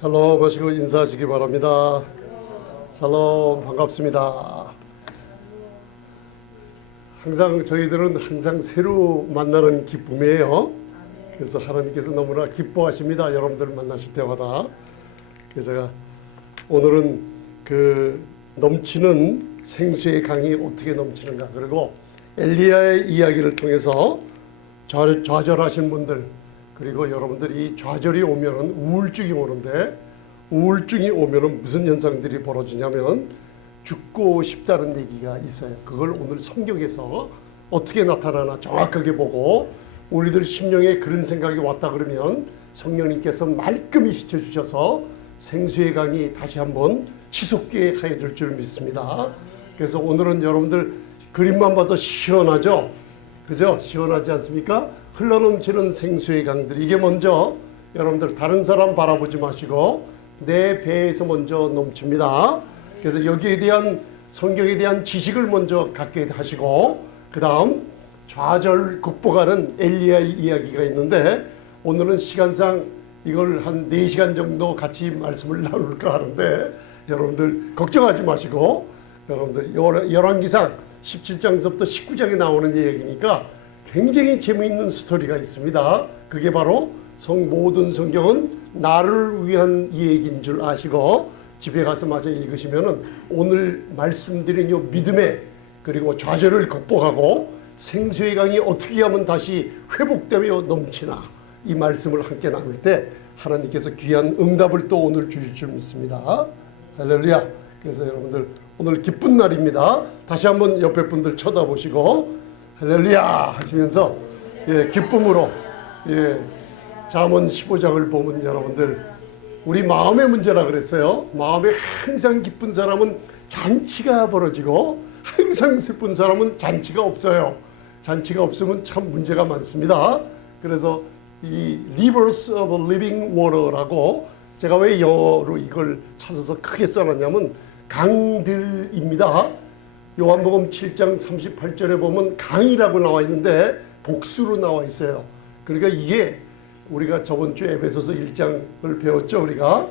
샬롬 하시고 인사하시기 바랍니다. 샬롬 반갑습니다. 항상 저희들은 항상 새로 만나는 기쁨이에요. 그래서 하나님께서 너무나 기뻐하십니다. 여러분들 만나실 때마다. 그래서 제가 오늘은 그 넘치는 생수의 강이 어떻게 넘치는가, 그리고 엘리야의 이야기를 통해서 좌절하신 분들, 그리고 여러분들이 좌절이 오면은 우울증이 오는데, 우울증이 오면은 무슨 현상들이 벌어지냐면 죽고 싶다는 얘기가 있어요. 그걸 오늘 성경에서 어떻게 나타나나 정확하게 보고, 우리들 심령에 그런 생각이 왔다 그러면 성령님께서 말끔히 씻어주셔서 생수의 강이 다시 한번 치솟게 하여 줄 줄 믿습니다. 그래서 오늘은 여러분들 그림만 봐도 시원하죠? 그죠? 시원하지 않습니까? 흘러넘치는 생수의 강들, 이게 먼저 여러분들 다른 사람 바라보지 마시고 내 배에서 먼저 넘칩니다. 그래서 여기에 대한 성경에 대한 지식을 먼저 갖게 하시고, 그 다음 좌절 극복하는 엘리야의 이야기가 있는데, 오늘은 시간상 이걸 한 4시간 정도 같이 말씀을 나눌까 하는데, 여러분들 걱정하지 마시고, 여러분들 열왕기상 17장서부터 19장에 나오는 이야기니까 굉장히 재미있는 스토리가 있습니다. 그게 바로 모든 성경은 나를 위한 이야기인 줄 아시고 집에 가서 마저 읽으시면은 오늘 말씀드린 요 믿음의, 그리고 좌절을 극복하고 생수의 강이 어떻게 하면 다시 회복되며 넘치나, 이 말씀을 함께 나눌 때 하나님께서 귀한 응답을 또 오늘 주실 줄 믿습니다. 할렐루야. 그래서 여러분들 오늘 기쁜 날입니다. 다시 한번 옆에 분들 쳐다보시고 할렐루야 하시면서 기쁨으로 잠언 15장을 보면 여러분들 우리 마음의 문제라 그랬어요. 마음에 항상 기쁜 사람은 잔치가 벌어지고 항상 슬픈 사람은 잔치가 없어요. 잔치가 없으면 참 문제가 많습니다. 그래서 이 Rivers of Living Water라고 제가 왜 영어로 이걸 찾아서 크게 써놨냐면 강들입니다. 요한복음 7장 38절에 보면 강이라고 나와 있는데 복수로 나와 있어요. 그러니까 이게 우리가 저번 주 에베소서 1장을 배웠죠. 우리가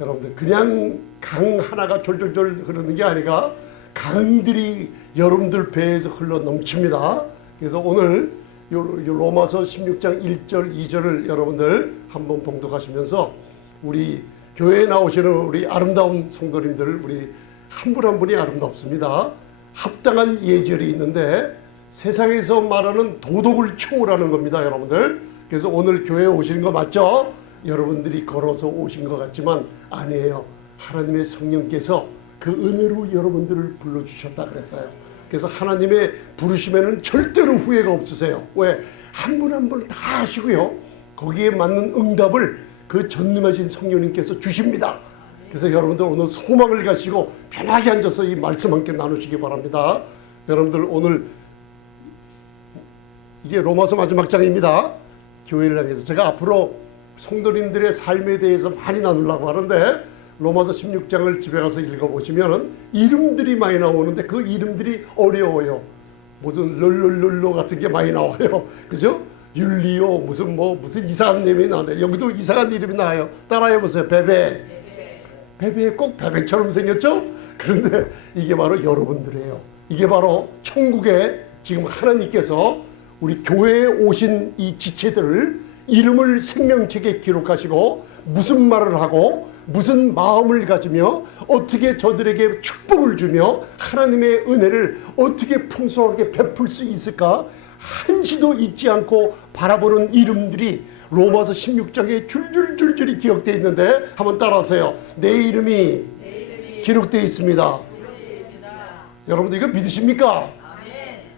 여러분들 그냥 강 하나가 졸졸졸 흐르는 게 아니라 강들이 여러분들 배에서 흘러 넘칩니다. 그래서 오늘 요 로마서 16장 1절 2절을 여러분들 한번 봉독하시면서 우리 교회에 나오시는 우리 아름다운 성도님들, 우리 한 분 한 분이 아름답습니다. 합당한 예절이 있는데 세상에서 말하는 도덕을 초월하는 겁니다, 여러분들. 그래서 오늘 교회에 오시는 거 맞죠? 여러분들이 걸어서 오신 것 같지만 아니에요. 하나님의 성령께서 그 은혜로 여러분들을 불러주셨다 그랬어요. 그래서 하나님의 부르심에는 절대로 후회가 없으세요. 왜? 한 분 한 분 다 하시고요, 거기에 맞는 응답을 그 전능하신 성령님께서 주십니다. 그래서 여러분들 오늘 소망을 가지고 편하게 앉아서 이 말씀 함께 나누시기 바랍니다. 여러분들 오늘 이게 로마서 마지막 장입니다. 교회를 향해서 제가 앞으로 성도님들의 삶에 대해서 많이 나누려고 하는데, 로마서 16장을 집에 가서 읽어보시면 이름들이 많이 나오는데 그 이름들이 어려워요. 무슨 럴럴럴로 같은 게 많이 나와요. 그죠? 율리오 무슨 이상한 이름이 나오는데, 여기도 이상한 이름이 나와요. 따라해보세요. 베베. 베베 꼭 베베처럼 생겼죠? 그런데 이게 바로 여러분들이에요. 이게 바로 천국에 지금 하나님께서 우리 교회에 오신 이 지체들을 이름을 생명책에 기록하시고 무슨 말을 하고 무슨 마음을 가지며 어떻게 저들에게 축복을 주며 하나님의 은혜를 어떻게 풍성하게 베풀 수 있을까 한시도 잊지 않고 바라보는 이름들이 로마서 16장에 줄줄줄줄이 기억되어 있는데 한번 따라하세요. 내 이름이 기록되어 있습니다. 여러분들 이거 믿으십니까?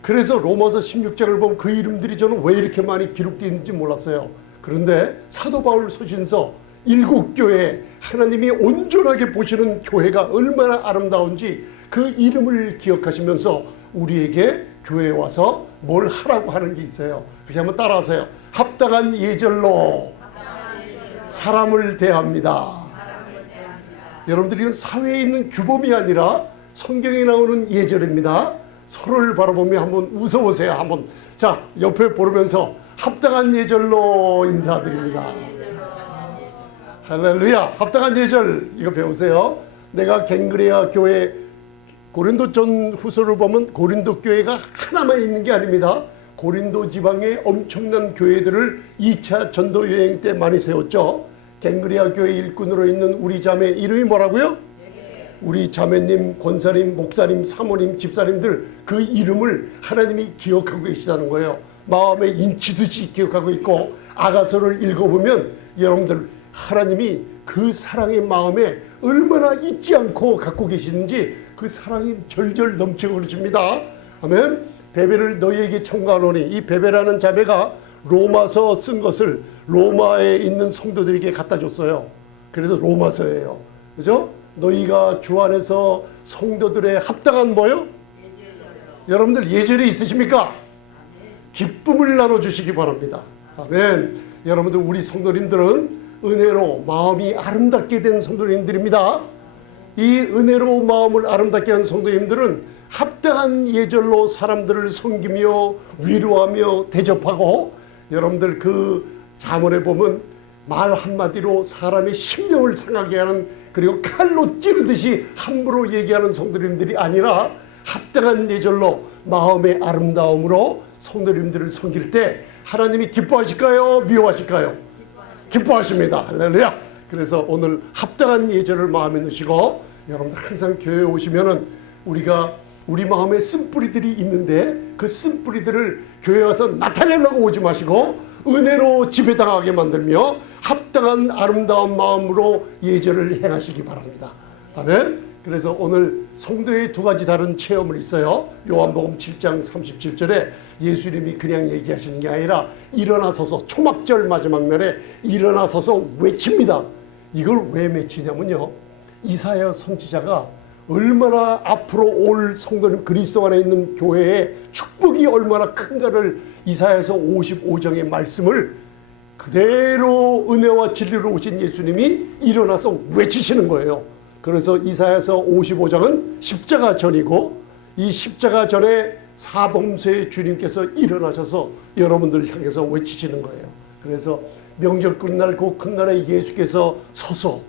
그래서 로마서 16장을 보면 그 이름들이 저는 왜 이렇게 많이 기록되어 있는지 몰랐어요. 그런데 사도 바울 서신서 7교회, 하나님이 온전하게 보시는 교회가 얼마나 아름다운지 그 이름을 기억하시면서 우리에게 교회에 와서 뭘 하라고 하는 게 있어요. 그렇게 한번 따라하세요. 합당한 예절로 사람을 대합니다. 여러분들이 이건 사회에 있는 규범이 아니라 성경에 나오는 예절입니다. 서로를 바라보며 한번 웃어보세요. 한번 자 옆에 보면서 합당한 예절로 인사드립니다. 할렐루야. 합당한 예절 이거 배우세요. 내가 갱그레아 교회 고린도 후서를 보면 고린도 교회가 하나만 있는 게 아닙니다. 고린도 지방에 엄청난 교회들을 2차 전도 여행 때 많이 세웠죠. 갱그레아 교회 일꾼으로 있는 우리 자매 이름이 뭐라고요? 우리 자매님, 권사님, 목사님, 사모님, 집사님들 그 이름을 하나님이 기억하고 계시다는 거예요. 마음에 인치듯이 기억하고 있고 아가서를 읽어보면 여러분들 하나님이 그 사랑의 마음에 얼마나 잊지 않고 갖고 계시는지 그 사랑이 절절 넘치고 그러십니다. 아멘. 베베를 너희에게 청구하노니 이 베베라는 자매가 로마서 쓴 것을 로마에 있는 성도들에게 갖다 줬어요. 그래서 로마서예요. 그죠? 너희가 주 안에서 성도들의 합당한 뭐요? 여러분들 예절이 있으십니까? 기쁨을 나눠주시기 바랍니다. 아멘. 여러분들 우리 성도님들은 은혜로 마음이 아름답게 된 성도님들입니다. 이 은혜로 마음을 아름답게 한 성도님들은 합당한 예절로 사람들을 섬기며 위로하며 대접하고 여러분들 그 자문에 보면 말 한마디로 사람의 심령을 상하게 하는 그리고 칼로 찌르듯이 함부로 얘기하는 성도님들이 아니라 합당한 예절로 마음의 아름다움으로 성도님들을 섬길 때 하나님이 기뻐하실까요? 미워하실까요? 기뻐하십니다. 할렐루야. 그래서 오늘 합당한 예절을 마음에 넣으시고 여러분들 항상 교회에 오시면은 우리 마음에 쓴뿌리들이 있는데 그 쓴뿌리들을 교회 와서 나타내려고 오지 마시고 은혜로 지배당하게 만들며 합당한 아름다운 마음으로 예절을 행하시기 바랍니다. 아멘. 그래서 오늘 성도의 두 가지 다른 체험을 있어요. 요한복음 7장 37절에 예수님이 그냥 얘기하시는 게 아니라 일어나서서 초막절 마지막 날에 일어나서서 외칩니다. 이걸 왜 외치냐면요. 이사야 선지자가 얼마나 앞으로 올 성도님 그리스도 안에 있는 교회에 축복이 얼마나 큰가를 이사야서 55장의 말씀을 그대로 은혜와 진리로 오신 예수님이 일어나서 외치시는 거예요. 그래서 이사야서 55장은 십자가 전이고 이 십자가 전에 사범세의 주님께서 일어나셔서 여러분들 향해서 외치시는 거예요. 그래서 명절 끝날 그 큰 날에 예수께서 서서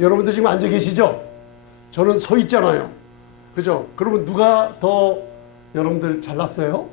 여러분들 지금 앉아 계시죠? 저는 서 있잖아요. 그죠? 그러면 누가 더 여러분들 잘났어요?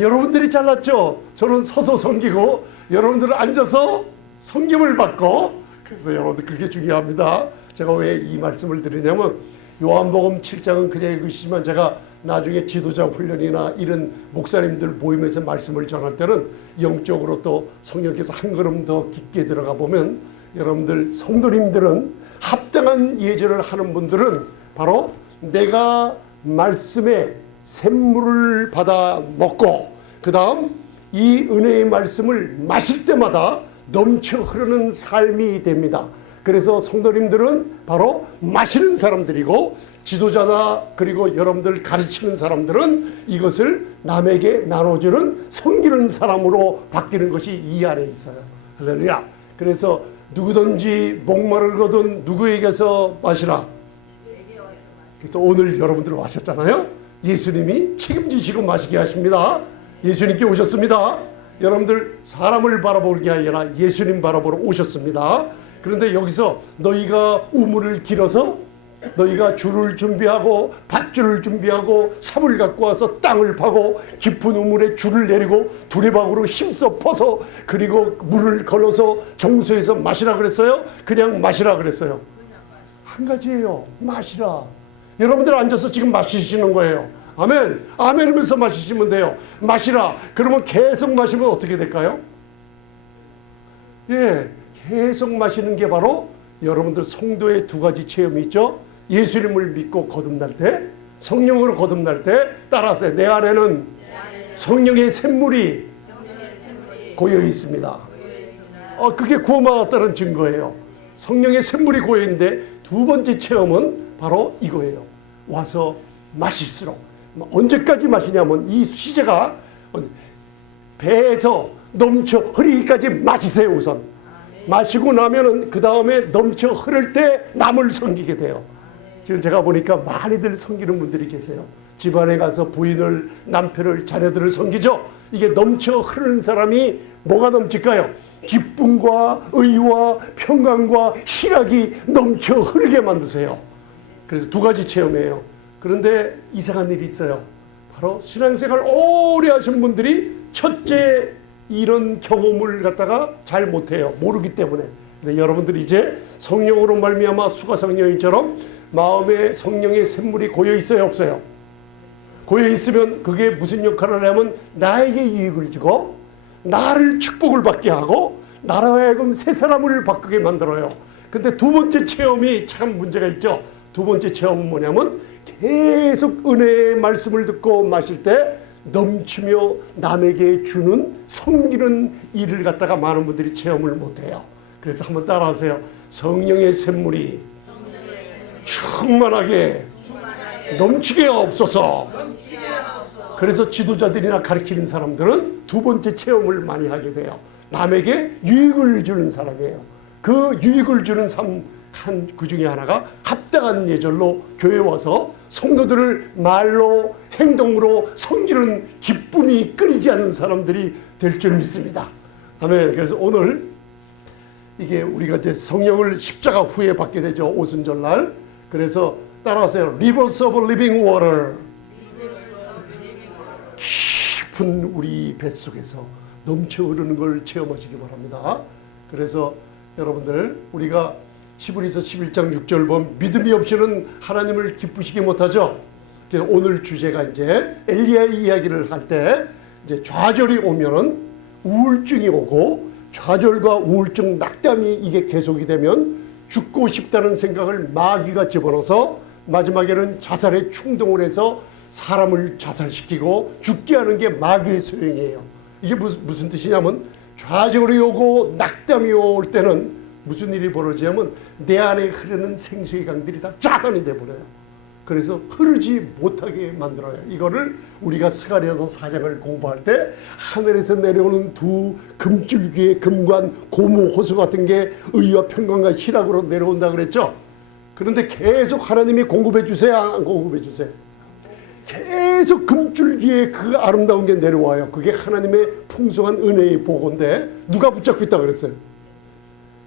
여러분들이 잘났죠? 저는 서서 섬기고 여러분들은 앉아서 섬김을 받고 그래서 여러분들 그게 중요합니다. 제가 왜 이 말씀을 드리냐면 요한복음 7장은 그냥 읽으시지만 제가 나중에 지도자 훈련이나 이런 목사님들 모임에서 말씀을 전할 때는 영적으로 또 성령께서 한 걸음 더 깊게 들어가 보면 여러분들 성도님들은 합당한 예절을 하는 분들은 바로 내가 말씀의 샘물을 받아 먹고 그 다음 이 은혜의 말씀을 마실 때마다 넘쳐 흐르는 삶이 됩니다. 그래서 성도님들은 바로 마시는 사람들이고 지도자나 그리고 여러분들 가르치는 사람들은 이것을 남에게 나눠주는 섬기는 사람으로 바뀌는 것이 이 안에 있어요. 할렐루야. 그래서 누구든지 목마르거든 누구에게서 마시라. 그래서 오늘 여러분들 마셨잖아요. 예수님이 책임지시고 마시게 하십니다. 예수님께 오셨습니다. 여러분들 사람을 바라보는 게 아니라 예수님 바라보러 오셨습니다. 그런데 여기서 너희가 우물을 길어서 너희가 줄을 준비하고 밧줄을 준비하고 삽을 갖고 와서 땅을 파고 깊은 우물에 줄을 내리고 두레박으로 힘써 퍼서 그리고 물을 걸어서 정수해서 마시라 그랬어요? 그냥 마시라 그랬어요? 한 가지예요. 마시라. 여러분들 앉아서 지금 마시시는 거예요. 아멘. 아멘 하면서 마시시면 돼요. 마시라. 그러면 계속 마시면 어떻게 될까요? 예, 계속 마시는 게 바로 여러분들 성도의 두 가지 체험이 있죠. 예수님을 믿고 거듭날 때, 성령으로 거듭날 때 따라서 내 안에는 성령의 샘물이 고여 있습니다. 그게 구원받았다는 증거예요. 성령의 샘물이 고여 있는데 두 번째 체험은 바로 이거예요. 와서 마실수록 언제까지 마시냐면 이 시제가 배에서 넘쳐 흐르기까지 마시세요. 우선 마시고 나면은 그 다음에 넘쳐 흐를 때 남을 섬기게 돼요. 지금 제가 보니까 많이들 섬기는 분들이 계세요. 집안에 가서 부인을, 남편을, 자녀들을 섬기죠. 이게 넘쳐 흐르는 사람이 뭐가 넘칠까요? 기쁨과 의와 평강과 희락이 넘쳐 흐르게 만드세요. 그래서 두 가지 체험이에요. 그런데 이상한 일이 있어요. 바로 신앙생활 오래 하신 분들이 첫째 이런 경험을 갖다가 잘 못해요. 모르기 때문에. 근데 여러분들이 이제 성령으로 말미암아 수가성령이처럼 마음에 성령의 샘물이 고여 있어요, 없어요? 고여 있으면 그게 무슨 역할을 하냐면 나에게 유익을 주고 나를 축복을 받게 하고 나로 하여금 새 사람을 바꾸게 만들어요. 근데 두 번째 체험이 참 문제가 있죠. 두 번째 체험은 뭐냐면 계속 은혜의 말씀을 듣고 마실 때 넘치며 남에게 주는 섬기는 일을 갖다가 많은 분들이 체험을 못해요. 그래서 한번 따라하세요. 성령의 샘물이 충만하게 넘치게 없어서. 그래서 지도자들이나 가르치는 사람들은 두 번째 체험을 많이 하게 돼요. 남에게 유익을 주는 사람이에요. 그 유익을 주는 삶 그 중에 하나가 합당한 예절로 교회에 와서 성도들을 말로 행동으로 섬기는 기쁨이 끊이지 않는 사람들이 될 줄 믿습니다. 아멘. 그래서 오늘 이게 우리가 이제 성령을 십자가 후에 받게 되죠. 오순절날. 그래서 따라하세요. Rivers of living water. 깊은 우리 뱃속에서 넘쳐 흐르는 걸 체험하시기 바랍니다. 그래서 여러분들 우리가 히브리서 11장 6절 보면 믿음이 없이는 하나님을 기쁘시게 못하죠. 오늘 주제가 이제 엘리야의 이야기를 할 때 이제 좌절이 오면은 우울증이 오고 좌절과 우울증, 낙담이 이게 계속이 되면 죽고 싶다는 생각을 마귀가 집어넣어서 마지막에는 자살에 충동을 해서 사람을 자살시키고 죽게 하는 게 마귀의 소용이에요. 이게 무슨 뜻이냐면 좌절이 오고 낙담이 올 때는 무슨 일이 벌어지냐면 내 안에 흐르는 생수의 강들이 다 짜단이 돼버려요. 그래서 흐르지 못하게 만들어요. 이거를 우리가 스가랴서 4장을 공부할 때 하늘에서 내려오는 두 금줄기의 금관, 고무, 호수 같은 게 의와 평강과 희락으로 내려온다 그랬죠. 그런데 계속 하나님이 공급해 주세요, 안 공급해 주세요? 계속 금줄기에 그 아름다운 게 내려와요. 그게 하나님의 풍성한 은혜의 보고인데 누가 붙잡고 있다 그랬어요?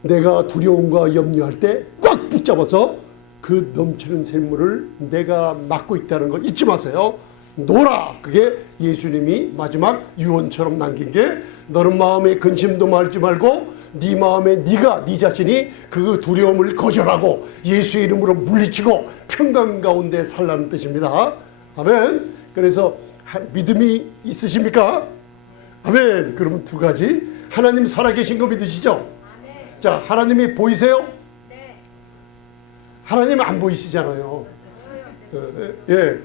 내가 두려움과 염려할 때 꽉 붙잡아서 그 넘치는 샘물을 내가 맡고 있다는 거 잊지 마세요. 놓라. 그게 예수님이 마지막 유언처럼 남긴 게 너는 마음에 근심도 말지 말고 네 마음에 네 자신이 그 두려움을 거절하고 예수의 이름으로 물리치고 평강 가운데 살라는 뜻입니다. 아멘. 그래서 믿음이 있으십니까? 아멘. 그러면 두 가지. 하나님 살아계신 거 믿으시죠? 자, 하나님이 보이세요? 네. 하나님 안 보이시잖아요. 예,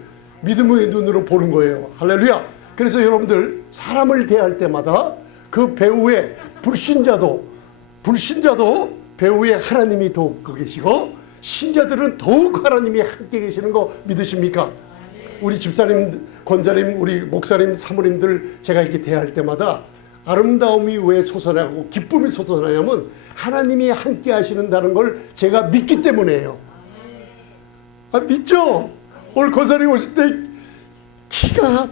믿음의 눈으로 보는 거예요. 할렐루야. 그래서 여러분들 사람을 대할 때마다 그 배후에 불신자도 배후에 하나님이 더욱 계시고 신자들은 더욱 하나님이 함께 계시는 거 믿으십니까? 우리 집사님, 권사님, 우리 목사님, 사모님들 제가 이렇게 대할 때마다 아름다움이 왜 솟아나고 기쁨이 솟아나냐면 하나님이 함께 하시는다는 걸 제가 믿기 때문이에요. 믿죠? 오늘 권사님 오실 때 키가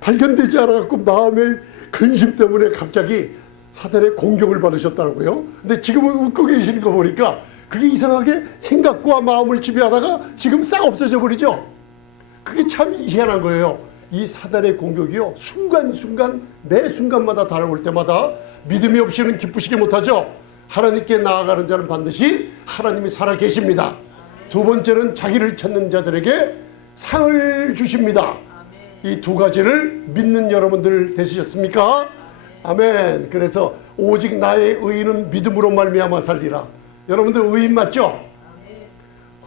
발견되지 않아갖고 마음의 근심 때문에 갑자기 사단의 공격을 받으셨다고요. 근데 지금은 웃고 계시는 거 보니까 그게 이상하게 생각과 마음을 지배하다가 지금 싹 없어져 버리죠. 그게 참 희한한 거예요. 이 사단의 공격이요, 순간순간 매 순간마다 달아올 때마다 믿음이 없이는 기쁘시게 못하죠. 하나님께 나아가는 자는 반드시 하나님이 살아계십니다. 두 번째는 자기를 찾는 자들에게 상을 주십니다. 이 두 가지를 믿는 여러분들 되시겠습니까? 아멘. 그래서 오직 나의 의인은 믿음으로 말미암아 살리라. 여러분들 의인 맞죠?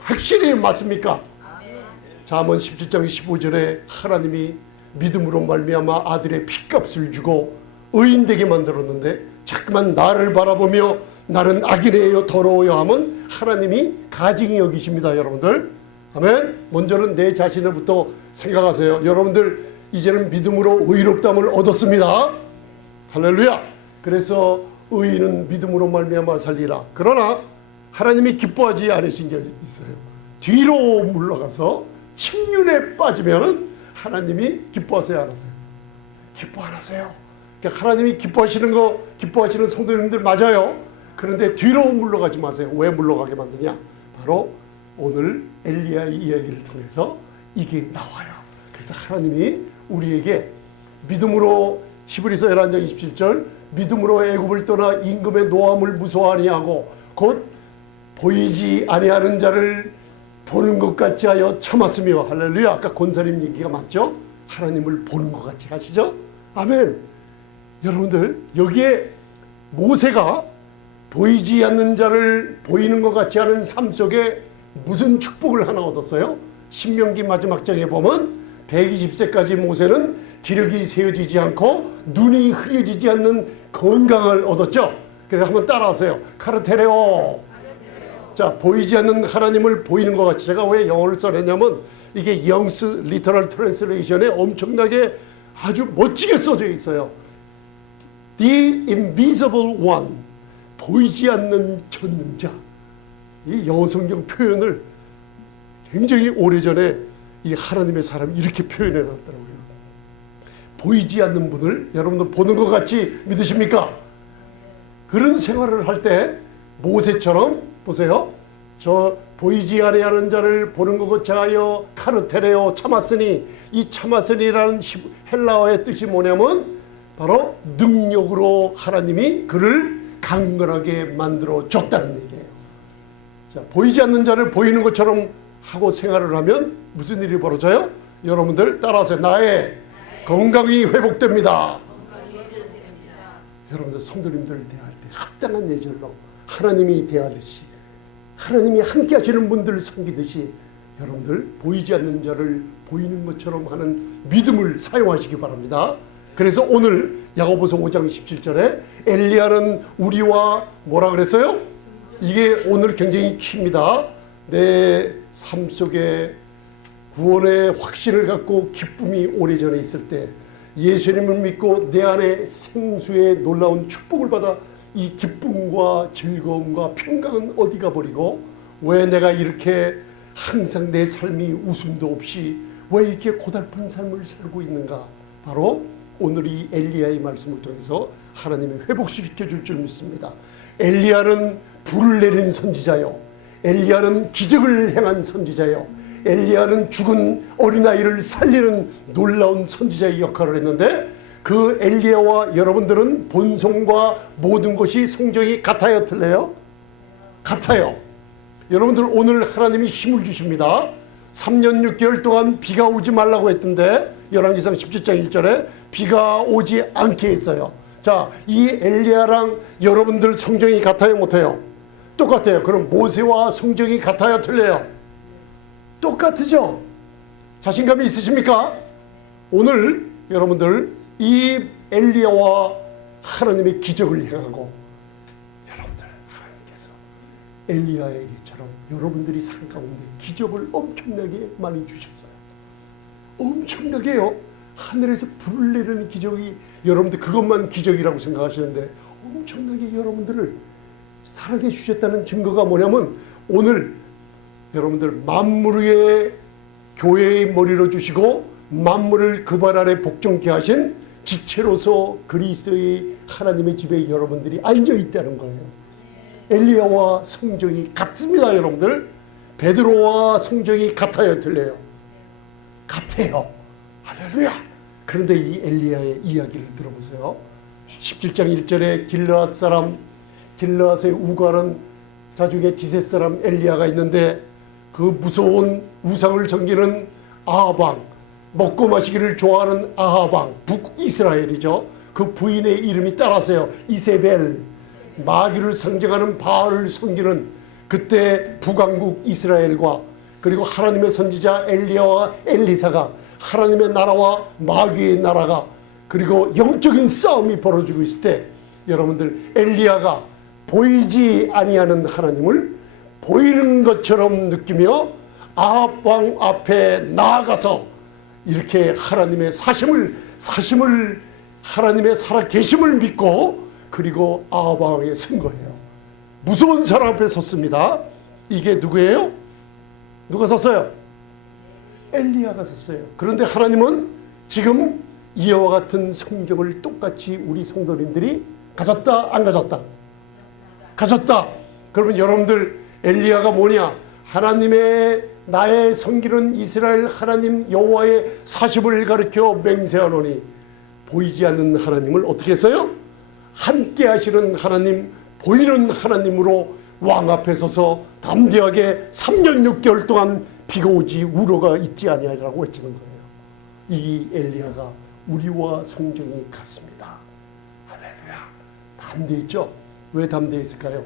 확실히 맞습니까? 잠언 17장 15절에 하나님이 믿음으로 말미암아 아들의 핏값을 주고 의인되게 만들었는데 자꾸만 나를 바라보며 나는 악인이에요 더러워요 하면 하나님이 가증히 여기십니다. 여러분들 아멘. 먼저는 내 자신을부터 생각하세요. 여러분들 이제는 믿음으로 의롭다함을 얻었습니다. 할렐루야. 그래서 의인은 믿음으로 말미암아 살리라. 그러나 하나님이 기뻐하지 않으신 게 있어요. 뒤로 물러가서 침륜에 빠지면은 하나님이 기뻐하세요, 안 하세요? 기뻐 안 하세요. 그러니까 하나님이 기뻐하시는 거, 기뻐하시는 성도님들 맞아요. 그런데 뒤로 물러가지 마세요. 왜 물러가게 만드냐? 바로 오늘 엘리야의 이야기를 통해서 이게 나와요. 그래서 하나님이 우리에게 믿음으로, 히브리서 11장 27절, 믿음으로 애굽을 떠나 임금의 노함을 무서워하니 하고 곧 보이지 아니하는 자를 보는 것 같이 하여 참았으며. 할렐루야. 아까 권사님 얘기가 맞죠? 하나님을 보는 것 같이 하시죠? 아멘. 여러분들, 여기에 모세가 보이지 않는 자를 보이는 것 같이 하는 삶 속에 무슨 축복을 하나 얻었어요? 신명기 마지막 장에 보면 120세까지 모세는 기력이 세어지지 않고 눈이 흐려지지 않는 건강을 얻었죠. 그래서 한번 따라하세요. 카르테레오. 자, 보이지 않는 하나님을 보이는 것 같이. 제가 왜 영어를 써냈냐면 이게 영스 리터럴 트랜슬레이션에 엄청나게 아주 멋지게 써져 있어요. The invisible one. 보이지 않는 전능자. 이 영어 성경 표현을 굉장히 오래전에 이 하나님의 사람이 이렇게 표현해 놨더라고요. 보이지 않는 분을 여러분들 보는 것 같이 믿으십니까? 그런 생활을 할 때 모세처럼 보세요. 저 보이지 아니하는 자를 보는 것 같이 하여 카르테레오 참았으니, 이 참았으니라는 헬라어의 뜻이 뭐냐면 바로 능력으로 하나님이 그를 강건하게 만들어 줬다는 얘기예요. 자, 보이지 않는 자를 보이는 것처럼 하고 생활을 하면 무슨 일이 벌어져요? 여러분들 따라하세요. 나의 건강이 회복됩니다. 여러분들 성도님들을 대할 때 합당한 예절로 하나님이 대하듯이, 하나님이 함께 하시는 분들을 섬기듯이 여러분들 보이지 않는 자를 보이는 것처럼 하는 믿음을 사용하시기 바랍니다. 그래서 오늘 야고보서 5장 17절에 엘리야는 우리와 뭐라 그랬어요? 이게 오늘 굉장히 키입니다. 내 삶 속에 구원의 확신을 갖고 기쁨이 오래전에 있을 때, 예수님을 믿고 내 안에 생수의 놀라운 축복을 받아 이 기쁨과 즐거움과 평강은 어디 가버리고, 왜 내가 이렇게 항상 내 삶이 웃음도 없이 왜 이렇게 고달픈 삶을 살고 있는가? 바로 오늘 이 엘리야의 말씀을 통해서 하나님이 회복시켜 줄 줄 믿습니다. 엘리야는 불을 내린 선지자요, 엘리야는 기적을 행한 선지자요, 엘리야는 죽은 어린아이를 살리는 놀라운 선지자의 역할을 했는데, 그 엘리야와 여러분들은 본성과 모든 것이 성정이 같아요, 틀려요? 같아요. 여러분들 오늘 하나님이 힘을 주십니다. 3년 6개월 동안 비가 오지 말라고 했던데 열왕기상 17장 1절에 비가 오지 않게 했어요. 자, 이 엘리야랑 여러분들 성정이 같아요, 못해요? 똑같아요. 그럼 모세와 성정이 같아요, 틀려요? 똑같으죠? 자신감이 있으십니까? 오늘 여러분들 이 엘리야와 하나님의 기적을 행하고, 여러분들 하나님께서 엘리야에게처럼 여러분들이 산 가운데 기적을 엄청나게 많이 주셨어요. 엄청나게요. 하늘에서 불을 내리는 기적이, 여러분들 그것만 기적이라고 생각하시는데 엄청나게 여러분들을 사랑해 주셨다는 증거가 뭐냐면, 오늘 여러분들 만물 위에 교회의 머리로 주시고 만물을 그 발 아래 복종케 하신 지체로서 그리스도의 하나님의 집에 여러분들이 앉아 있다는 거예요. 엘리야와 성정이 같습니다. 여러분들 베드로와 성정이 같아요, 틀려요? 같아요. 할렐루야. 그런데 이 엘리야의 이야기를 들어보세요. 17장 1절에 길르앗 사람, 길르앗의 우가는 자중에 디셋 사람 엘리야가 있는데, 그 무서운 우상을 섬기는 아합왕, 먹고 마시기를 좋아하는 아합왕, 북이스라엘이죠. 그 부인의 이름이 따라서요, 이세벨, 마귀를 상징하는 바알을 섬기는 그때 북왕국 이스라엘과, 그리고 하나님의 선지자 엘리야와 엘리사가, 하나님의 나라와 마귀의 나라가, 그리고 영적인 싸움이 벌어지고 있을 때, 여러분들 엘리야가 보이지 아니하는 하나님을 보이는 것처럼 느끼며 아합 왕 앞에 나아가서 이렇게 하나님의 사심을 하나님의 살아계심을 믿고, 그리고 아합 왕에게 쓴 거예요. 무서운 사람 앞에 섰습니다. 이게 누구예요? 누가 섰어요? 엘리야가 썼어요. 그런데 하나님은 지금 이와 같은 성경을 똑같이 우리 성도님들이 가졌다 안 가졌다? 가졌다. 그러면 여러분들 엘리야가 뭐냐? 하나님의 나의 성기는 이스라엘 하나님 여호와의 사십을 가르쳐 맹세하노니 보이지 않는 하나님을 어떻게 했어요? 함께 하시는 하나님, 보이는 하나님으로 왕 앞에 서서 담대하게 3년 6개월 동안 비가 오지 우로가 있지 아니하리라고 외치는 거예요. 이 엘리야가 우리와 성경이 같습니다. 할렐루야. 담대했죠? 왜 담대했을까요?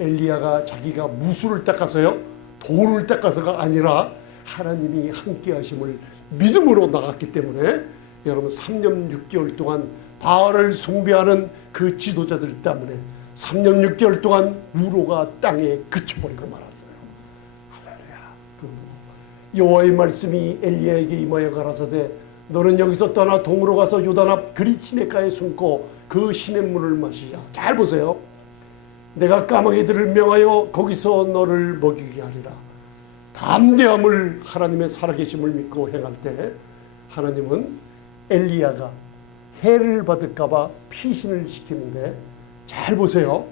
엘리야가 자기가 무술을 닦아서요, 돌을 닦아서가 아니라 하나님이 함께 하심을 믿음으로 나갔기 때문에 여러분 3년 6개월 동안 바알을 숭배하는 그 지도자들 때문에 3년 6개월 동안 우로가 땅에 그쳐버리고 말았어요. 할렐루야. 여호와의 말씀이 엘리야에게 임하여 가라사대 너는 여기서 떠나 동으로 가서 요단 앞 그리 시냇가에 숨고 그 시냇물을 마시자. 잘 보세요. 내가 까마귀들을 명하여 거기서 너를 먹이게 하리라. 담대함을 하나님의 살아계심을 믿고 행할 때 하나님은 엘리야가 해를 받을까봐 피신을 시키는데 잘 보세요.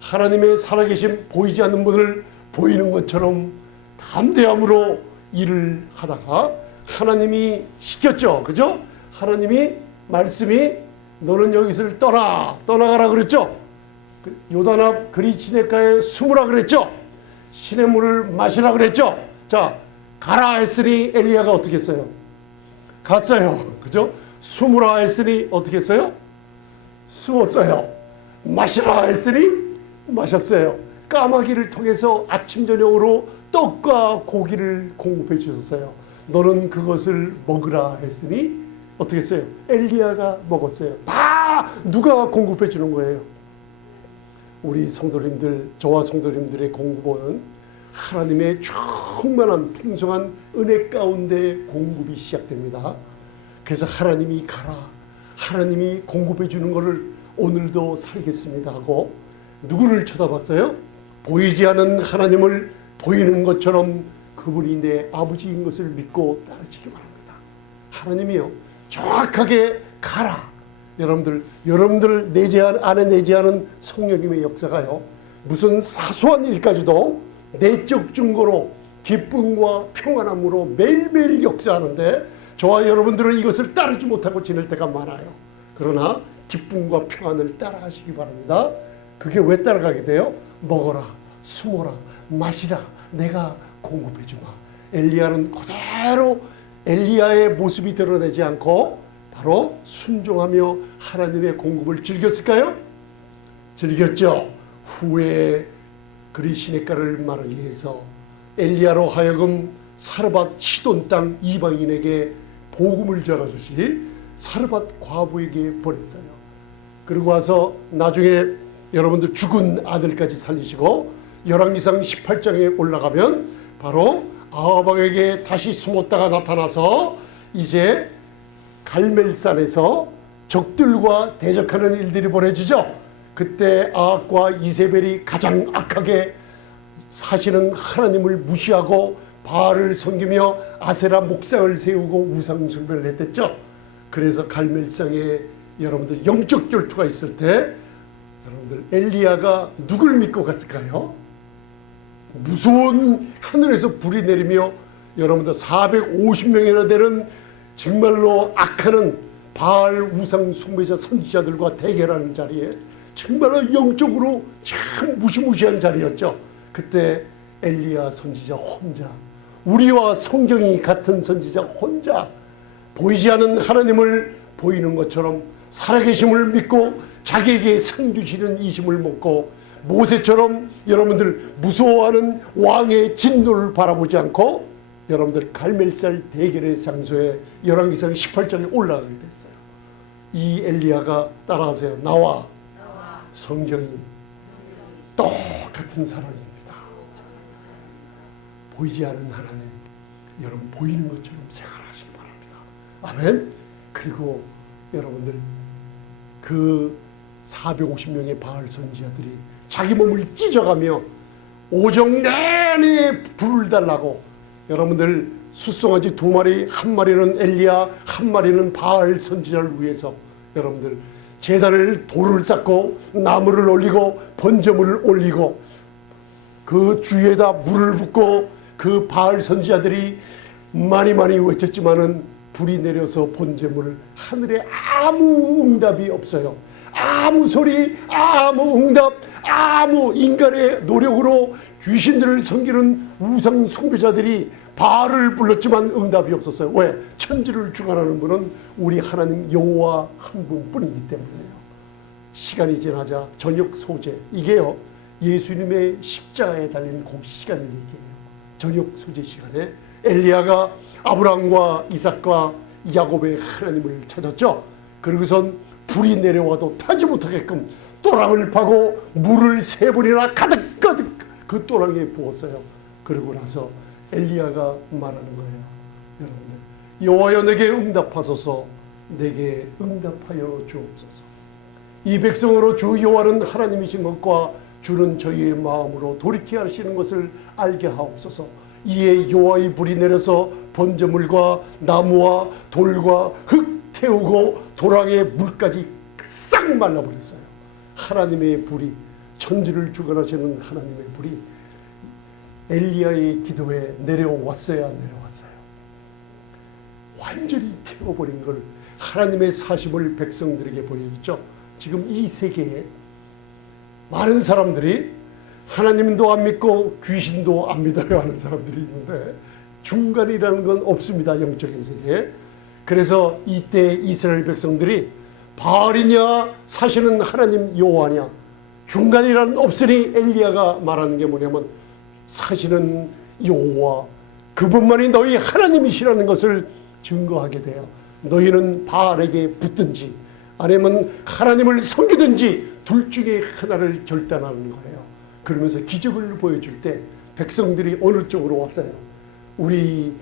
하나님의 살아계심 보이지 않는 분을 보이는 것처럼 담대함으로 일을 하다가 하나님이 시켰죠. 그죠? 하나님이 말씀이 너는 여기서 떠나가라 그랬죠. 요단 앞 그리 시냇가에 숨으라 그랬죠. 시냇물을 마시라 그랬죠. 자, 가라 했으니 엘리야가 어떻게 했어요? 갔어요. 그죠? 숨으라 했으니 어떻게 했어요? 숨었어요. 마시라 했으니 마셨어요. 까마귀를 통해서 아침 저녁으로 떡과 고기를 공급해 주셨어요. 너는 그것을 먹으라 했으니 어떻게 했어요? 엘리야가 먹었어요. 다 누가 공급해 주는 거예요? 우리 성도님들, 저와 성도님들의 공급은 하나님의 충만한 풍성한 은혜 가운데 공급이 시작됩니다. 그래서 하나님이 가라, 하나님이 공급해 주는 것을 오늘도 살겠습니다 하고 누구를 쳐다봤어요? 보이지 않는 하나님을 보이는 것처럼 그분이 내 아버지인 것을 믿고 따르시기 바랍니다. 하나님이요, 정확하게 가라. 여러분들 안에 내재하는 성령님의 역사가요, 무슨 사소한 일까지도 내적 증거로 기쁨과 평안함으로 매일매일 역사하는데 저와 여러분들은 이것을 따르지 못하고 지낼 때가 많아요. 그러나 기쁨과 평안을 따라가시기 바랍니다. 그게 왜 따라가게 돼요? 먹어라, 숨어라, 마시라, 내가 공급해 주마. 엘리야는 그대로 엘리야의 모습이 드러내지 않고 바로 순종하며 하나님의 공급을 즐겼을까요? 즐겼죠. 후에 그리 시냇가를 마르게 해서 엘리야로 하여금 사르밧 시돈 땅 이방인에게 복음을 전하듯이 사르밧 과부에게 보냈어요. 그리고 와서 나중에 여러분들 죽은 아들까지 살리시고 열왕기상 18장에 올라가면 바로 아합 왕에게 다시 숨었다가 나타나서 이제 갈멜산에서 적들과 대적하는 일들이 벌어지죠. 그때 아합과 이세벨이 가장 악하게 사실은 하나님을 무시하고 바알을 섬기며 아세라 목상을 세우고 우상 숭배를 했댔죠. 그래서 갈멜산에 여러분들 영적 결투가 있을 때 여러분들 엘리야가 누굴 믿고 갔을까요? 무서운 하늘에서 불이 내리며 여러분들 450명이나 되는 정말로 악하는 바알 우상 숭배자 선지자들과 대결하는 자리에 정말로 영적으로 참 무시무시한 자리였죠. 그때 엘리야 선지자 혼자, 우리와 성경이 같은 선지자 혼자 보이지 않는 하나님을 보이는 것처럼 살아계심을 믿고 자기에게 상 주시는 이심을 먹고 모세처럼 여러분들 무서워하는 왕의 진노를 바라보지 않고 여러분들 갈멜산 대결의 장소에 열왕기상 18장에 올라가게 됐어요. 이 엘리야가 따라하세요. 나와 성경이 똑같은 사람입니다. 보이지 않는 하나님, 여러분 보이는 것처럼 생활하시기 바랍니다. 아멘. 그리고 여러분들 그 450명의 바알 선지자들이 자기 몸을 찢어가며 오정 내내 불을 달라고 여러분들 숫송아지 2마리, 한 마리는 엘리야, 한 마리는 바알 선지자를 위해서 여러분들 제단을 돌을 쌓고 나무를 올리고 번제물을 올리고 그 주위에다 물을 붓고 그 바알 선지자들이 많이 외쳤지만은 불이 내려서 번제물 하늘에 아무 응답이 없어요. 아무 소리, 아무 응답, 아무 인간의 노력으로 귀신들을 섬기는 우상 숭배자들이 바알을 불렀지만 응답이 없었어요. 왜? 천지를 주관하는 분은 우리 하나님 여호와 한 분뿐이기 때문이에요. 시간이 지나자 저녁 소재, 이게요 예수님의 십자가에 달린 그 시간을 얘기해요. 저녁 소재 시간에 엘리야가 아브라함과 이삭과 야곱의 하나님을 찾았죠. 그리고선 불이 내려와도 타지 못하게끔 또랑을 파고 물을 3번이나 가득 그 또랑에 부었어요. 그러고 나서 엘리야가 말하는 거예요. 여러분들, 여호와여 내게 응답하소서, 내게 응답하여 주옵소서. 이 백성으로 주 여호와는 하나님이신 것과 주는 저희의 마음으로 돌이켜 하시는 것을 알게 하옵소서. 이에 여호와의 불이 내려서 번제물과 나무와 돌과 흙 태우고 도랑의 물까지 싹 말라버렸어요. 하나님의 불이, 천지를 주관하시는 하나님의 불이 엘리야의 기도에 내려왔어요, 안 내려왔어요? 완전히 태워버린 걸 하나님의 사심을 백성들에게 보여줬죠. 지금 이 세계에 많은 사람들이 하나님도 안 믿고 귀신도 안 믿어요 하는 사람들이 있는데 중간이라는 건 없습니다, 영적인 세계에. 그래서 이때 이스라엘 백성들이 바알이냐 사시는 하나님 여호와냐, 중간이라는 없으니 엘리야가 말하는 게 뭐냐면 사시는 여호와 그분만이 너희 하나님이시라는 것을 증거하게 돼요. 너희는 바알에게 붙든지 아니면 하나님을 섬기든지 둘 중에 하나를 결단하는 거예요. 그러면서 기적을 보여줄 때 백성들이 어느 쪽으로 왔어요? 우리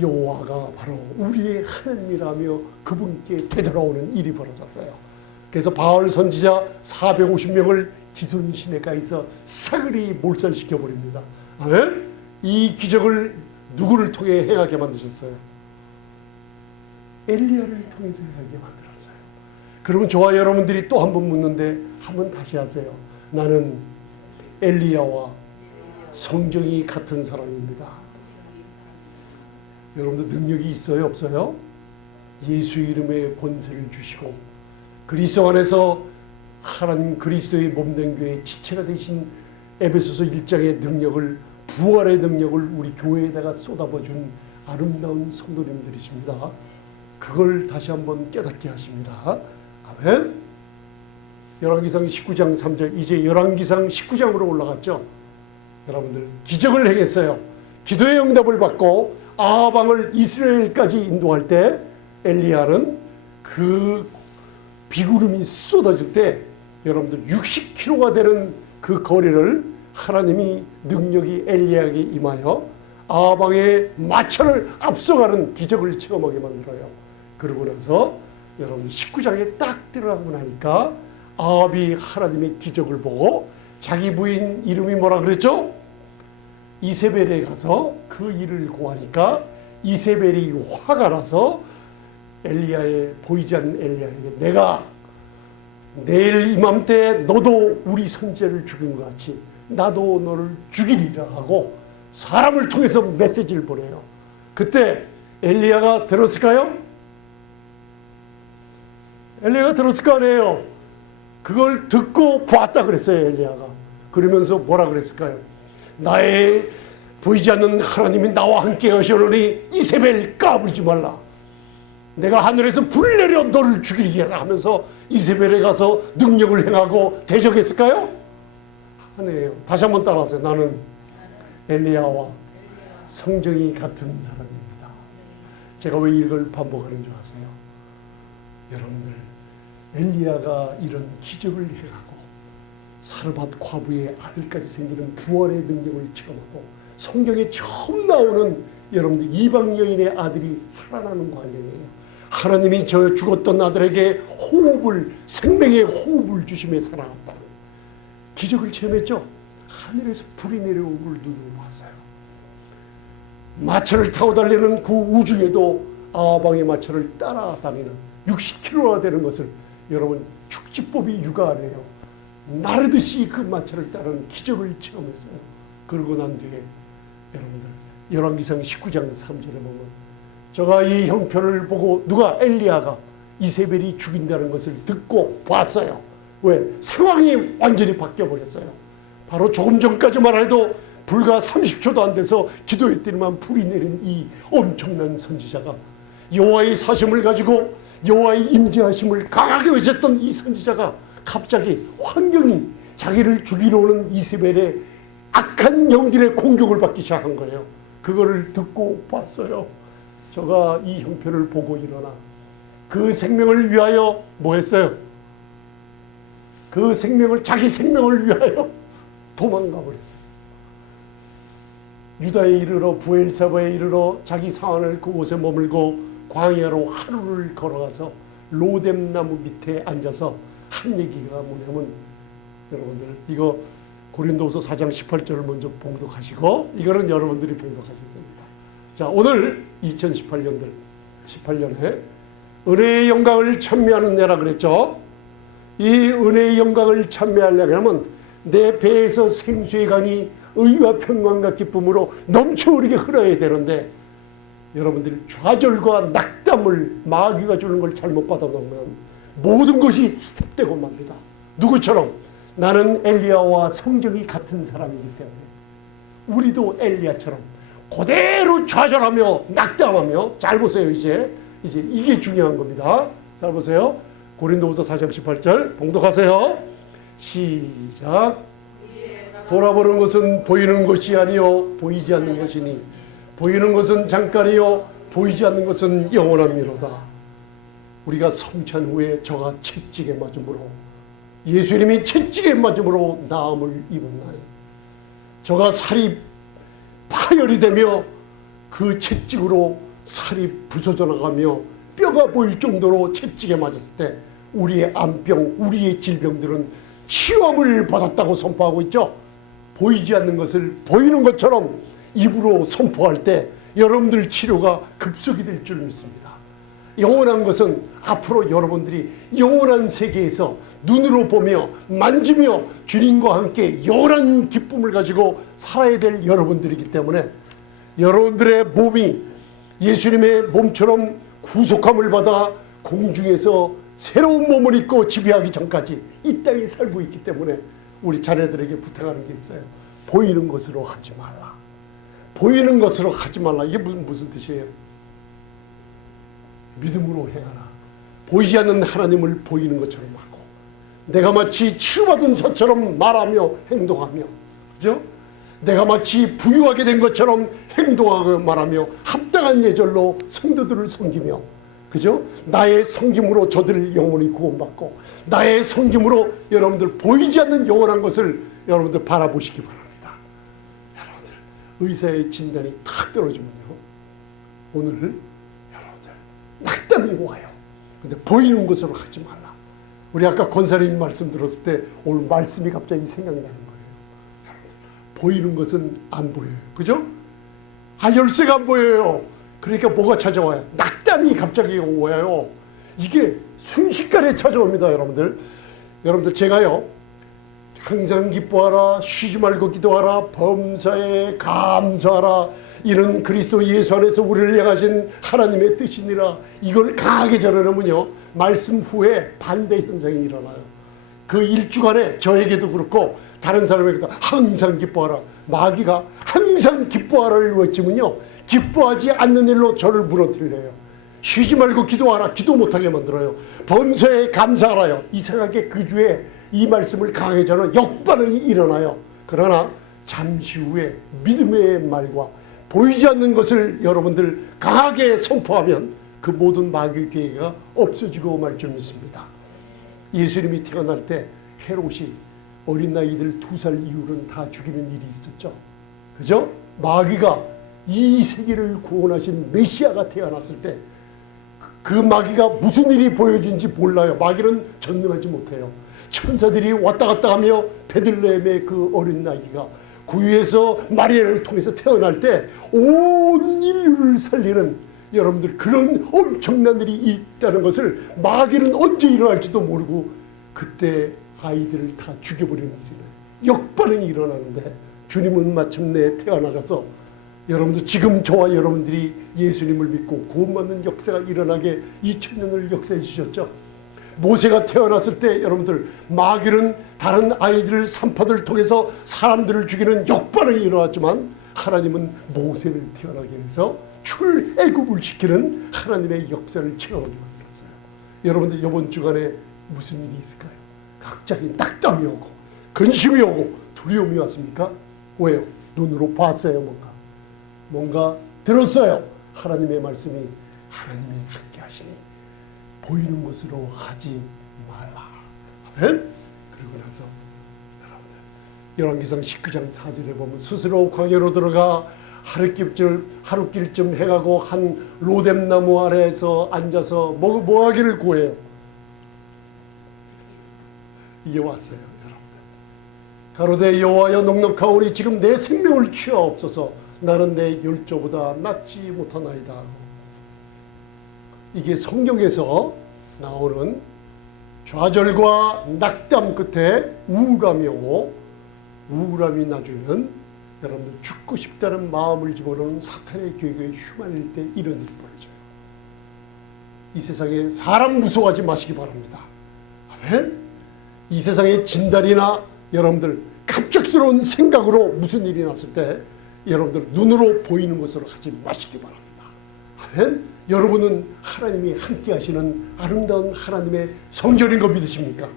여호와가 바로 우리의 하나님이라며 그분께 되돌아오는 일이 벌어졌어요. 그래서 바알 선지자 450명을 기손 시내가에서 사그리 몰살시켜 버립니다. 아멘? 이 기적을 누구를 통해 행하게 만드셨어요? 엘리야를 통해서 행하게 만들었어요. 그러면 저와 여러분들이 또 한 번 묻는데 한번 다시 하세요. 나는 엘리야와 성정이 같은 사람입니다. 여러분들 능력이 있어요, 없어요? 예수 이름의 권세를 주시고 그리스도 안에서 하나님 그리스도의 몸된 교회의 지체가 되신 에베소서 1장의 능력을, 부활의 능력을 우리 교회에다가 쏟아부어준 아름다운 성도님들이십니다. 그걸 다시 한번 깨닫게 하십니다. 아멘. 열왕기상 19장 3절, 이제 열왕기상 19장으로 올라갔죠. 여러분들 기적을 행했어요. 기도의 응답을 받고 아합 왕을 이스라엘까지 인도할 때 엘리야는 그 비구름이 쏟아질 때 여러분들 60km가 되는 그 거리를 하나님이 능력이 엘리야에게 임하여 아합 왕의 마차를 앞서가는 기적을 체험하게 만들어요. 그러고 나서 여러분들 19장에 딱 들어가고 나니까 아합이 하나님의 기적을 보고 자기 부인 이름이 뭐라 그랬죠? 이세벨에 가서 그 일을 고하니까 이세벨이 화가 나서 엘리야의, 보이지 않는 엘리야에게 내가 내일 이맘때 너도 우리 선지자를 죽인 것 같이 나도 너를 죽이리라 하고 사람을 통해서 메시지를 보내요. 그때 엘리야가 들었을까요? 엘리야가 들었을 거 아니에요. 그걸 듣고 봤다 그랬어요, 엘리야가. 그러면서 뭐라 그랬을까요? 나의 보이지 않는 하나님이 나와 함께 하시오니 이세벨 까불지 말라. 내가 하늘에서 불 내려 너를 죽이리라 하면서 이세벨에 가서 능력을 행하고 대적했을까요? 아니에요. 다시 한번 따라하세요. 나는 엘리야와 성정이 같은 사람입니다. 제가 왜 이걸 반복하는 줄 아세요? 여러분들, 엘리야가 이런 기적을 행하고 사르밧 과부의 아들까지 생기는 부활의 능력을 체험하고 성경에 처음 나오는 여러분들 이방 여인의 아들이 살아나는 광경이에요. 하나님이 저 죽었던 아들에게 호흡을, 생명의 호흡을 주심에 살아났다는 기적을 체험했죠. 하늘에서 불이 내려온 걸 눈으로 봤어요. 마차를 타고 달리는 그 우중에도 아방의 마차를 따라다니는 60km나 되는 것을 여러분 축지법이 육아하네요. 나르듯이 그 마차를 따르는 기적을 체험했어요. 그러고 난 뒤에 여러분들 열왕기상 19장 3절에 보면 제가 이 형편을 보고 누가 엘리야가 이세벨이 죽인다는 것을 듣고 봤어요. 왜? 상황이 완전히 바뀌어버렸어요. 바로 조금 전까지만 해도 불과 30초도 안 돼서 기도했더니만 불이 내린 이 엄청난 선지자가 여호와의 사심을 가지고 여호와의 임재하심을 강하게 외쳤던 이 선지자가 갑자기 환경이 자기를 죽이러 오는 이세벨의 악한 영들의 공격을 받기 시작한 거예요. 그거를 듣고 봤어요. 저가 이 형편을 보고 일어나 그 생명을 위하여 뭐 했어요? 그 생명을 자기 생명을 위하여 도망가 버렸어요. 유다에 이르러 부엘사바에 이르러 자기 사환을 그곳에 머물고 광야로 하루를 걸어가서 로뎀 나무 밑에 앉아서 한 얘기가 뭐냐면 여러분들 이거 고린도후서 4장 18절을 먼저 봉독하시고 이거는 여러분들이 봉독하셔야 됩니다. 자, 오늘 18년에 은혜의 영광을 찬미하는 내라 그랬죠. 이 은혜의 영광을 찬미하려면 내 배에서 생수의 강이 의와 평강과 기쁨으로 넘쳐 흐르게 흘러야 되는데 여러분들 좌절과 낙담을 마귀가 주는 걸 잘못 받아놓으면 모든 것이 스톱되고 맙니다. 누구처럼? 나는 엘리야와 성격이 같은 사람이기 때문에 우리도 엘리야처럼 그대로 좌절하며 낙담하며 잘 보세요. 이제 이게 중요한 겁니다. 잘 보세요. 고린도후서 4장 18절 봉독하세요. 시작. 돌아보는 것은 보이는 것이 아니요 보이지 않는 것이니 보이는 것은 잠깐이요 보이지 않는 것은 영원함이로다. 우리가 성찬 후에 저가 채찍에 맞음으로 예수님이 채찍에 맞음으로 나음을 입었나니 저가 살이 파열이 되며 그 채찍으로 살이 부서져 나가며 뼈가 보일 정도로 채찍에 맞았을 때 우리의 암병, 우리의 질병들은 치유함을 받았다고 선포하고 있죠. 보이지 않는 것을 보이는 것처럼 입으로 선포할 때 여러분들 치료가 급속히 될 줄 믿습니다. 영원한 것은 앞으로 여러분들이 영원한 세계에서 눈으로 보며 만지며 주님과 함께 영원한 기쁨을 가지고 살아야 될 여러분들이기 때문에 여러분들의 몸이 예수님의 몸처럼 구속함을 받아 공중에서 새로운 몸을 입고 지배하기 전까지 이 땅에 살고 있기 때문에 우리 자녀들에게 부탁하는 게 있어요. 보이는 것으로 하지 말라. 보이는 것으로 하지 말라. 이게 무슨 뜻이에요? 믿음으로 행하라. 보이지 않는 하나님을 보이는 것처럼 하고 내가 마치 치유받은 사처럼 말하며 행동하며 그죠? 내가 마치 부유하게 된 것처럼 행동하고 말하며 합당한 예절로 성도들을 섬기며 그죠? 나의 섬김으로 저들을 영원히 구원받고 나의 섬김으로 여러분들 보이지 않는 영원한 것을 여러분들 바라보시기 바랍니다. 여러분들 의사의 진단이 탁 떨어지면요 오늘 여러분들 낙담이 와요. 근데 보이는 것으로 하지 말라. 우리 아까 권사님 말씀 들었을 때 오늘 말씀이 갑자기 생각나는 거예요. 여러분들 보이는 것은 안 보여요. 그죠? 열쇠가 안 보여요. 그러니까 뭐가 찾아와요? 낙담이 갑자기 와요. 이게 순식간에 찾아옵니다. 여러분들 제가요 항상 기뻐하라 쉬지 말고 기도하라 범사에 감사하라 이는 그리스도 예수 안에서 우리를 향하신 하나님의 뜻이니라. 이걸 강하게 전하면요 말씀 후에 반대 현상이 일어나요. 그 일주간에 저에게도 그렇고 다른 사람에게도 항상 기뻐하라. 마귀가 항상 기뻐하라를 외치면요 기뻐하지 않는 일로 저를 무너뜨려요. 쉬지 말고 기도하라. 기도 못하게 만들어요. 범사에 감사하라요. 이상하게 그 주에 이 말씀을 강하게 전하는 역반응이 일어나요. 그러나 잠시 후에 믿음의 말과 보이지 않는 것을 여러분들 강하게 선포하면 그 모든 마귀의 계획이 없어지고 말 줄 믿습니다. 예수님이 태어날 때 헤롯이 어린 나이들 2살 이후로는 다 죽이는 일이 있었죠. 그죠? 마귀가 이 세계를 구원하신 메시아가 태어났을 때 그 마귀가 무슨 일이 보여진지 몰라요. 마귀는 전능하지 못해요. 천사들이 왔다 갔다 하며 베들레헴의 그 어린 나귀가 구유에서 마리아를 통해서 태어날 때 온 인류를 살리는 여러분들 그런 엄청난 일이 있다는 것을 마귀는 언제 일어날지도 모르고 그때 아이들을 다 죽여버리는 일이네. 역반응이 일어나는데 주님은 마침내 태어나셔서 여러분들 지금 저와 여러분들이 예수님을 믿고 구원받는 역사가 일어나게 2000년을 역사해 주셨죠. 모세가 태어났을 때 여러분들 마귀는 다른 아이들 산파들을 통해서 사람들을 죽이는 역반응이 일어났지만 하나님은 모세를 태어나게 해서 출애굽을 시키는 하나님의 역사를 체험하게 만들었어요. 여러분들 이번 주간에 무슨 일이 있을까요? 갑자기 낙담이 오고 근심이 오고 두려움이 왔습니까? 왜요? 눈으로 봤어요. 뭔가 들었어요. 하나님의 말씀이 하나님이 함께 하시니 보이는 것으로 하지 말라. 아멘. 그리고 나서 여러분들 열왕기상 19장 4절에 보면 스스로 광야로 들어가 하루길쯤 해가고 한 로뎀나무 아래에서 앉아서 뭐 하기를 구해요. 이게 왔어요. 여러분들 가로되 여호와여 넉넉하오니 지금 내 생명을 취하옵소서. 나는 내 열조보다 낫지 못하나이다. 이게 성경에서 나오는 좌절과 낙담 끝에 우울감이 오고 우울함이 나중에는 여러분들 죽고 싶다는 마음을 집어넣은 사탄의 계획에 휘말릴 때 이런 일이 벌어져요. 이 세상에 사람 무서워하지 마시기 바랍니다. 아멘. 이 세상의 진달이나 여러분들 갑작스러운 생각으로 무슨 일이 났을 때 여러분들 눈으로 보이는 것으로 하지 마시기 바랍니다. 아멘. 여러분은 하나님이 함께 하시는 아름다운 하나님의 성전인 거 믿으십니까?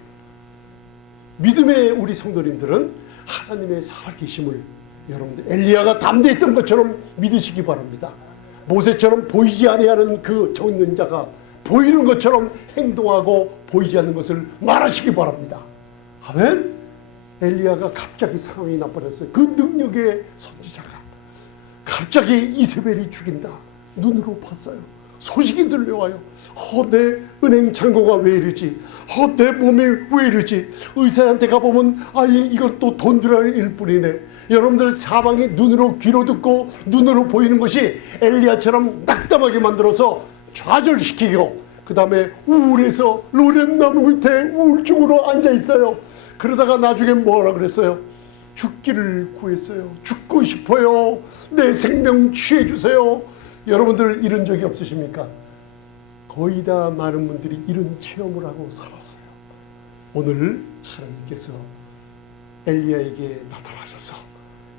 믿음의 우리 성도님들은 하나님의 살아계심을 여러분들 엘리야가 담대했던 것처럼 믿으시기 바랍니다. 모세처럼 보이지 아니하는 그 적는 자가 보이는 것처럼 행동하고 보이지 않는 것을 말하시기 바랍니다. 아멘. 엘리야가 갑자기 상황이 나빠졌어요. 그 능력의 선지자가 갑자기 이세벨이 죽인다. 눈으로 봤어요. 소식이 들려와요. 내 은행 잔고가 왜 이러지? 내 몸이 왜 이러지? 의사한테 가보면 이건 또 돈 들어갈 일뿐이네. 여러분들 사방이 눈으로 귀로 듣고 눈으로 보이는 것이 엘리야처럼 낙담하게 만들어서 좌절시키고 그 다음에 우울해서 로뎀나무 밑에 우울증으로 앉아있어요. 그러다가 나중에 뭐라 그랬어요? 죽기를 구했어요. 죽고 싶어요. 내 생명 취해주세요. 여러분들 이런 적이 없으십니까? 거의 다 많은 분들이 이런 체험을 하고 살았어요. 오늘 하나님께서 엘리야에게 나타나셔서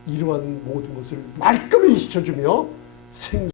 이러한 모든 것을 말끔히 시켜주며